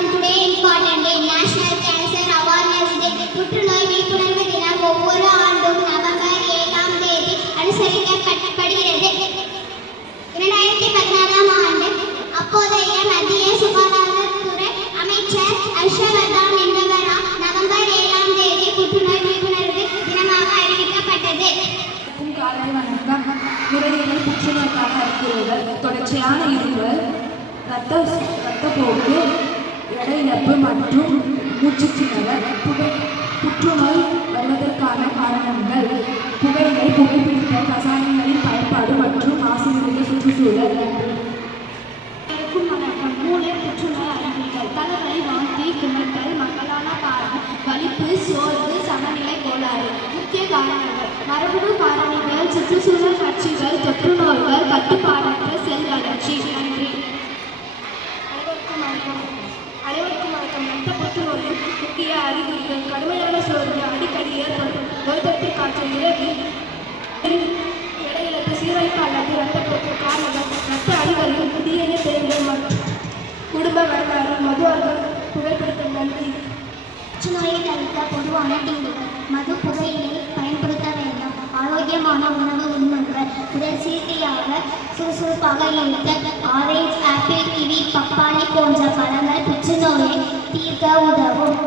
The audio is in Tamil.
வணக்கம். Today important day, National Cancer Awareness Day. புற்றுநோய் விழிப்புணர்வு தினம் ஒவ்வொரு ஆண்டும் நவம்பர் 7ஆம் தேதி அனுசரிக்கப்படுகிறது. 2014ஆம் ஆண்டு அப்போதைய மத்திய சுகாதாரத்துறை அமைச்சர் ஹர்ஷவர்தன் என்பவரால் நவம்பர் 7ஆம் தேதி புற்றுநோய் விழிப்புணர்வு தினமாக அறிவிக்கப்பட்டது. காலை வணக்கம். நுரையீரல் புற்றுநோய்க்கான அறிகுறிகள் தொடர்ச்சியான இருமல், இரத்தப்போக்கு, எடை இழப்பு மற்றும் மூச்சுத்திணறல். புற்றுநோய் வருவதற்கான காரணங்கள் புகையிலை, புகைப்பிடித்தல், ரசாயனங்களின் பயன்பாடு மற்றும் மாசு நிறைந்த சுற்றுச்சூழல். வணக்கம். மூளை புற்றுநோய் அறிகுறிகள் தலைவலி, வாந்தி, குமட்டல், மங்கலான பார்வை, வலிப்பு, சோர்வு, சமநிலை கோளாறு. முக்கிய காரணங்கள் மரபணு காரணிகள், சுற்றுச்சூழல் காட்சிகள், தொற்று நோய்கள், கட்டுப்பாடற்ற செல் வளர்ச்சி. நன்றி. அனைவருக்கும் வணக்கம். இரத்த புற்றுநோயின் முக்கிய அறிகுறிகள் கடுமையான சோர்வு, அடிக்கடி ஏற்படும் நோய்த்தொற்று காய்ச்சல், இரவில் எடை இழப்பு, சீரழிப்பு அல்லது இரத்தப்போக்கு காரணங்கள், இரத்த அடிகளில் DNA தேர்வுகள் மற்றும் குடும்ப வரலாறு, மது அருந்தல், புகைப்பிடித்தல். நன்றி. புற்றுநோயை தவிர்க்க பொதுவான தீங்குகள்: மது, புகையிலை பயன்படுத்த வேண்டாம். ஆரோக்கியமான உணவு உண்ணுங்கள். உடல் சீர்த்தியாக சுறுசுறுப்பாக இருக்க ஆரஞ்சு, ஆப்பிள், கிவி, பப்பாளி போன்ற பழங்கள் புற்றுநோயை தீர்க்க உதவும்.